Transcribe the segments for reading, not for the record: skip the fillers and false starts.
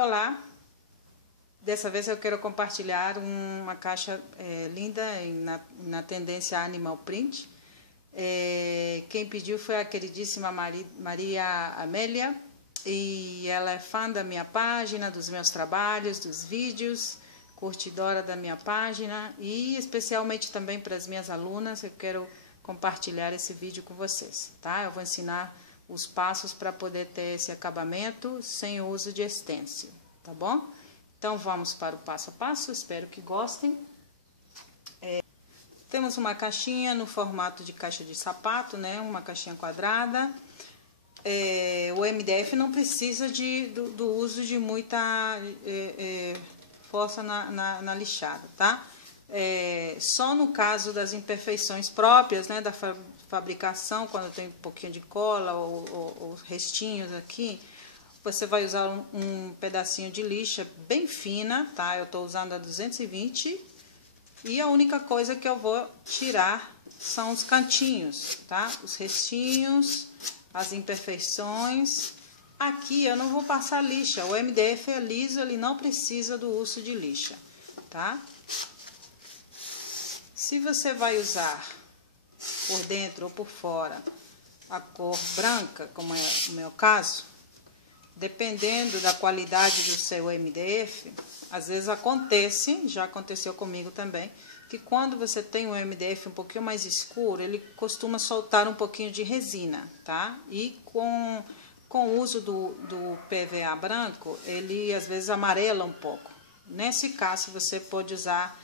Olá, dessa vez eu quero compartilhar uma caixa linda na tendência Animal Print. Quem pediu foi a queridíssima Maria Amélia, e ela é fã da minha página, dos meus trabalhos, dos vídeos, curtidora da minha página, e especialmente também para as minhas alunas. Eu quero compartilhar esse vídeo com vocês, tá? Eu vou ensinar os passos para poder ter esse acabamento sem o uso de stencil, tá bom? Então vamos para o passo a passo, espero que gostem. Temos uma caixinha no formato de caixa de sapato, né? Uma caixinha quadrada. O MDF não precisa do uso de muita força na lixada, tá? Só no caso das imperfeições próprias, né, da fabricação, quando tem um pouquinho de cola ou restinhos aqui, você vai usar um pedacinho de lixa bem fina, tá? Eu tô usando a 220, e a única coisa que eu vou tirar são os cantinhos, tá? Os restinhos, as imperfeições. Aqui eu não vou passar lixa, o MDF é liso, ele não precisa do uso de lixa, tá? Se você vai usar por dentro ou por fora a cor branca, como é o meu caso, dependendo da qualidade do seu MDF, às vezes já aconteceu comigo também, que quando você tem um MDF um pouquinho mais escuro, ele costuma soltar um pouquinho de resina, tá? E com o uso do PVA branco, ele às vezes amarela um pouco. Nesse caso, você pode usar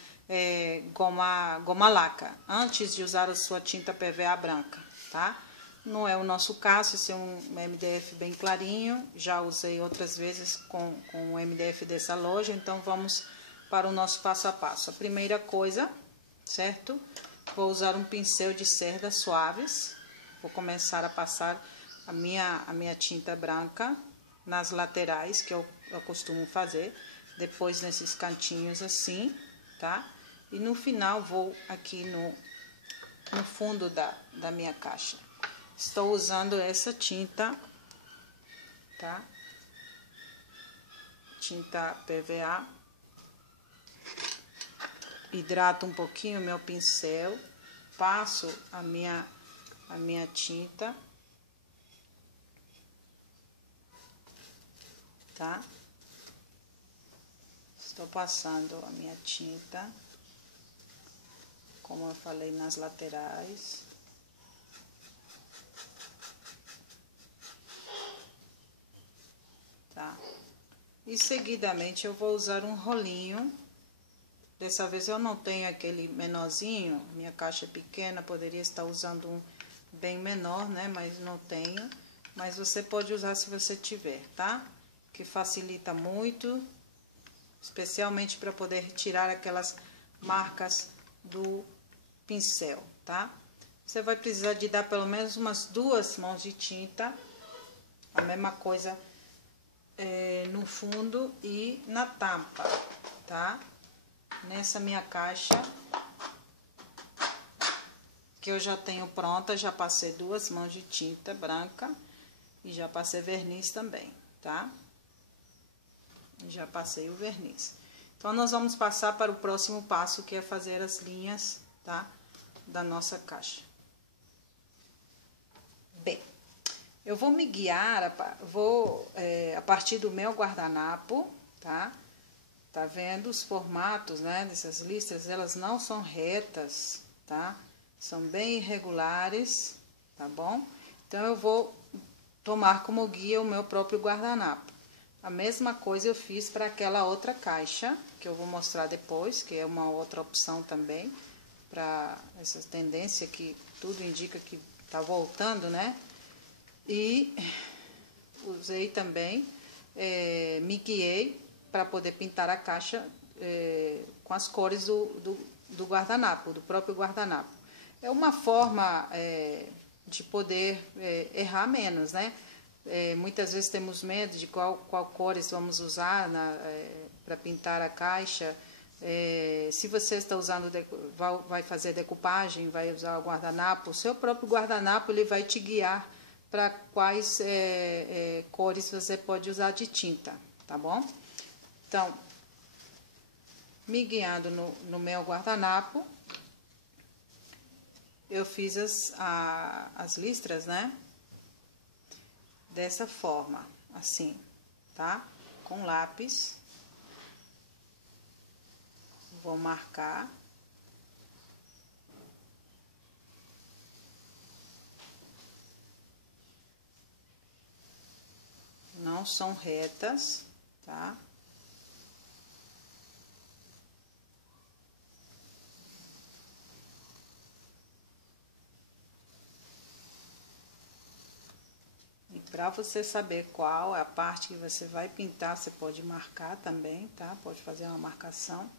goma laca, antes de usar a sua tinta PVA branca, tá? Não é o nosso caso, esse é um MDF bem clarinho, já usei outras vezes com o MDF dessa loja, então vamos para o nosso passo a passo. A primeira coisa, certo? Vou usar um pincel de cerdas suaves, vou começar a passar a minha tinta branca nas laterais, que eu costumo fazer, depois nesses cantinhos assim, tá? E no final vou aqui no fundo da minha caixa. Estou usando essa tinta, tá? Tinta PVA. Hidrato um pouquinho o meu pincel, passo a minha tinta, tá? Estou passando a minha tinta, como eu falei, nas laterais. Tá? E seguidamente eu vou usar um rolinho. Dessa vez eu não tenho aquele menorzinho, minha caixa é pequena, poderia estar usando um bem menor, né? Mas não tenho. Mas você pode usar se você tiver, tá? Que facilita muito, especialmente para poder tirar aquelas marcas do pincel, tá? Você vai precisar de dar pelo menos umas 2 mãos de tinta, a mesma coisa no fundo e na tampa, tá? Nessa minha caixa, que eu já tenho pronta, já passei 2 mãos de tinta branca e já passei verniz também, tá? Já passei o verniz. Então, nós vamos passar para o próximo passo, que é fazer as linhas, tá? Da nossa caixa. Bem, eu vou me guiar, a partir do meu guardanapo, tá? Tá vendo os formatos, né, dessas listras? Elas não são retas, tá? São bem irregulares, tá bom? Então, eu vou tomar como guia o meu próprio guardanapo. A mesma coisa eu fiz para aquela outra caixa, que eu vou mostrar depois, que é uma outra opção também, para essa tendência que tudo indica que tá voltando, né? E usei também, me guiei para poder pintar a caixa com as cores do guardanapo, do próprio guardanapo. É uma forma de poder errar menos, né? Muitas vezes temos medo de qual cores vamos usar para pintar a caixa. Se você está usando, vai fazer decupagem, vai usar o guardanapo, o seu próprio guardanapo ele vai te guiar para quais cores você pode usar de tinta, tá bom? Então, me guiando no meu guardanapo, eu fiz as listras, né? Dessa forma, assim, tá? Com lápis. Vou marcar. Não são retas, tá? E para você saber qual é a parte que você vai pintar, você pode marcar também, tá? Pode fazer uma marcação,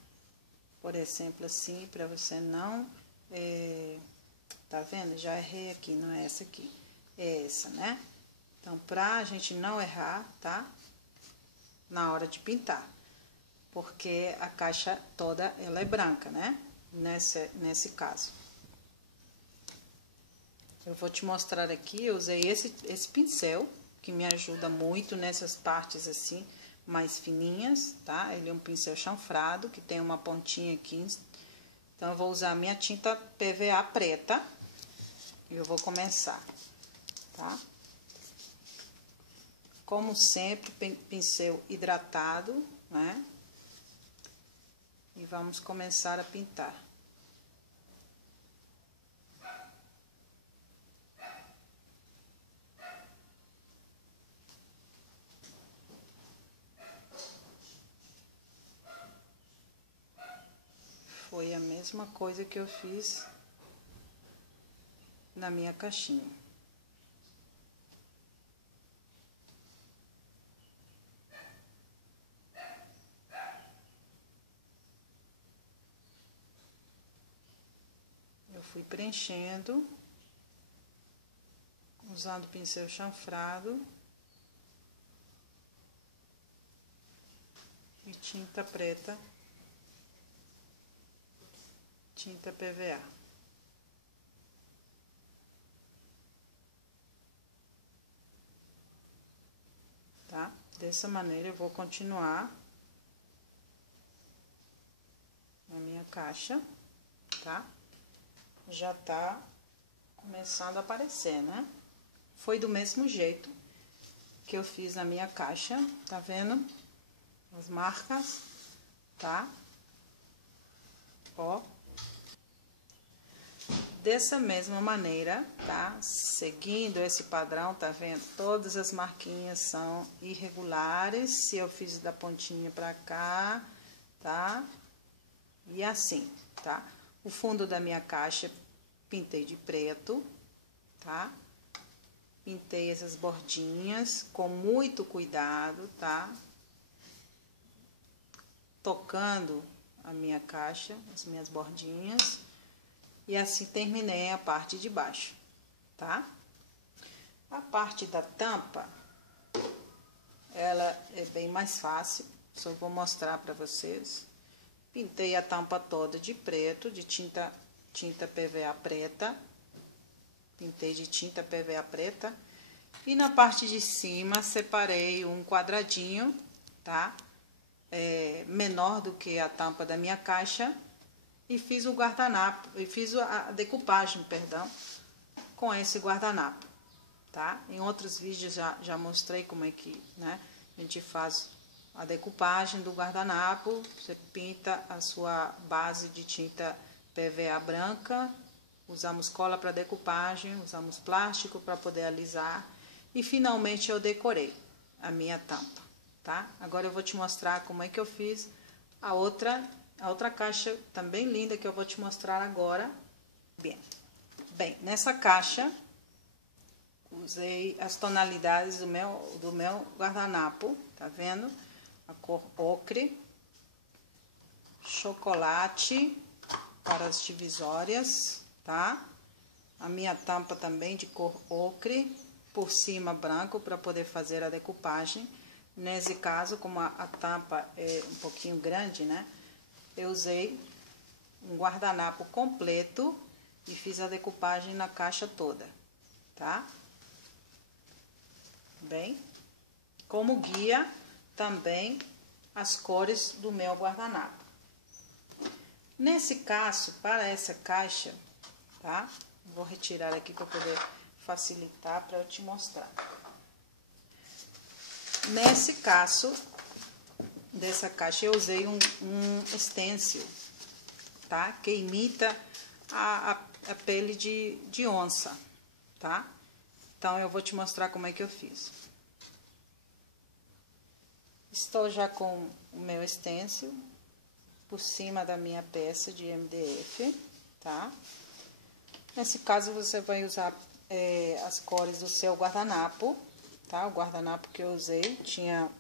por exemplo, assim, para você não... tá vendo? Já errei aqui, não é essa aqui, é essa, né? Então, pra gente não errar, tá? Na hora de pintar, porque a caixa toda ela é branca, né? Nesse caso. Eu vou te mostrar aqui, eu usei esse pincel, que me ajuda muito nessas partes assim, mais fininhas, tá? Ele é um pincel chanfrado, que tem uma pontinha aqui. Então, eu vou usar a minha tinta PVA preta, e eu vou começar, tá? Como sempre, pincel hidratado, né? E vamos começar a pintar. Foi a mesma coisa que eu fiz na minha caixinha. Eu fui preenchendo, usando pincel chanfrado e tinta preta, tinta PVA. Tá? Dessa maneira eu vou continuar na minha caixa, tá? Já tá começando a aparecer, né? Foi do mesmo jeito que eu fiz na minha caixa, tá vendo? As marcas, tá? Ó. Dessa mesma maneira, tá? Seguindo esse padrão, tá vendo? Todas as marquinhas são irregulares. Se eu fiz da pontinha pra cá, tá? E assim, tá? O fundo da minha caixa pintei de preto, tá? Pintei essas bordinhas com muito cuidado, tá? Tocando a minha caixa, as minhas bordinhas. E assim terminei a parte de baixo, tá? A parte da tampa, ela é bem mais fácil, só vou mostrar para vocês. Pintei a tampa toda de preto, de tinta PVA preta. Pintei de tinta PVA preta. E na parte de cima, separei um quadradinho, tá? Menor do que a tampa da minha caixa. E fiz o guardanapo, e fiz a decupagem, perdão, com esse guardanapo, tá? Em outros vídeos já mostrei como é que, né, a gente faz a decupagem do guardanapo. Você pinta a sua base de tinta PVA branca, usamos cola para decupagem, usamos plástico para poder alisar e finalmente eu decorei a minha tampa, tá? Agora eu vou te mostrar como é que eu fiz a outra caixa também linda que eu vou te mostrar agora. Bem, nessa caixa usei as tonalidades do meu guardanapo, tá vendo? A cor ocre, chocolate para as divisórias, tá? A minha tampa também de cor ocre, por cima branco para poder fazer a decupagem. Nesse caso, como a tampa é um pouquinho grande, né? Eu usei um guardanapo completo e fiz a decupagem na caixa toda, tá? Bem, como guia, também as cores do meu guardanapo. Nesse caso, para essa caixa, tá? Vou retirar aqui para poder facilitar para eu te mostrar. Nesse caso, dessa caixa, eu usei um stencil, tá? Que imita a pele de onça, tá? Então, eu vou te mostrar como é que eu fiz. Estou já com o meu stencil por cima da minha peça de MDF, tá? Nesse caso, você vai usar as cores do seu guardanapo, tá? O guardanapo que eu usei tinha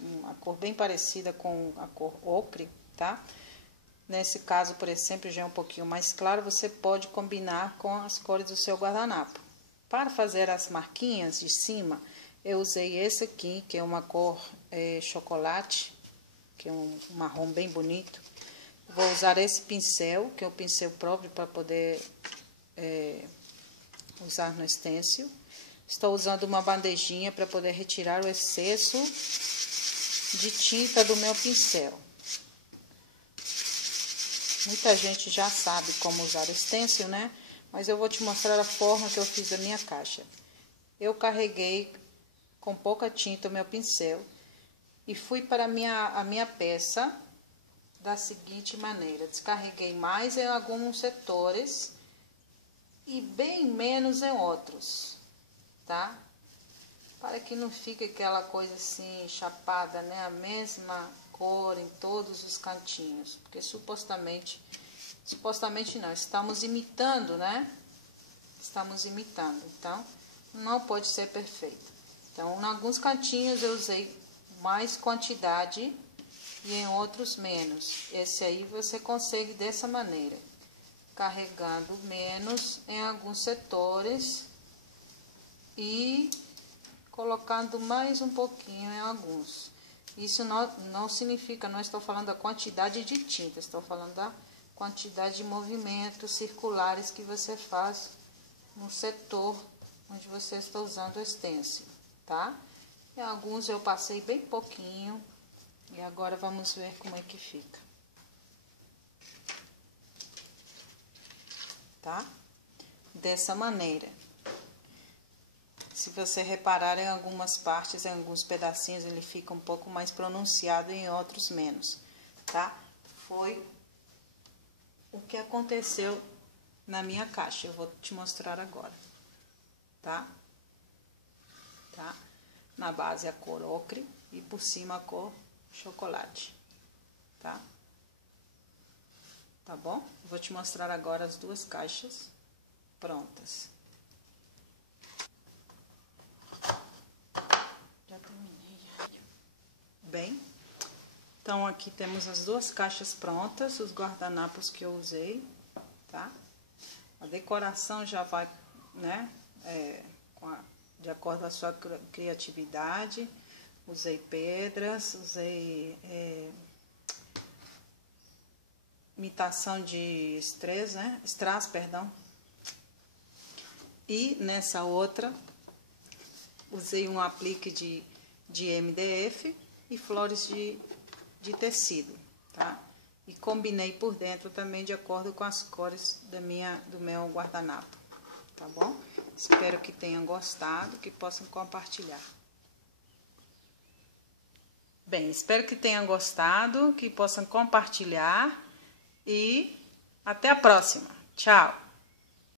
uma cor bem parecida com a cor ocre, tá? Nesse caso, por exemplo, já é um pouquinho mais claro, você pode combinar com as cores do seu guardanapo. Para fazer as marquinhas de cima, eu usei esse aqui, que é uma cor chocolate, que é um marrom bem bonito. Vou usar esse pincel, que é o pincel próprio para poder usar no stencil. Estou usando uma bandejinha para poder retirar o excesso de tinta do meu pincel. Muita gente já sabe como usar o stencil, né? Mas eu vou te mostrar a forma que eu fiz a minha caixa. Eu carreguei com pouca tinta o meu pincel e fui para a minha peça da seguinte maneira. Descarreguei mais em alguns setores e bem menos em outros, tá? Para que não fique aquela coisa assim, chapada, né? A mesma cor em todos os cantinhos. Porque supostamente não, estamos imitando, né? Estamos imitando, então não pode ser perfeito. Então, em alguns cantinhos eu usei mais quantidade e em outros menos. Esse aí você consegue dessa maneira, carregando menos em alguns setores e colocando mais um pouquinho em alguns. Isso não significa, não estou falando da quantidade de tinta, estou falando da quantidade de movimentos circulares que você faz no setor onde você está usando o stencil, tá? E alguns eu passei bem pouquinho e agora vamos ver como é que fica, tá? Dessa maneira. Se você reparar em algumas partes, em alguns pedacinhos, ele fica um pouco mais pronunciado e em outros menos, tá? Foi o que aconteceu na minha caixa. Eu vou te mostrar agora, tá? Tá? Na base a cor ocre e por cima a cor chocolate, tá? Tá bom? Vou te mostrar agora as duas caixas prontas. Já terminei. Bem, então aqui temos as duas caixas prontas, os guardanapos que eu usei, tá? A decoração já vai, né, de acordo com a sua criatividade. Usei pedras, usei imitação de strass, perdão. E nessa outra, usei um aplique de MDF e flores de tecido, tá? E combinei por dentro também de acordo com as cores do meu guardanapo, tá bom? Espero que tenham gostado, que possam compartilhar. Bem, espero que tenham gostado, que possam compartilhar e até a próxima. Tchau!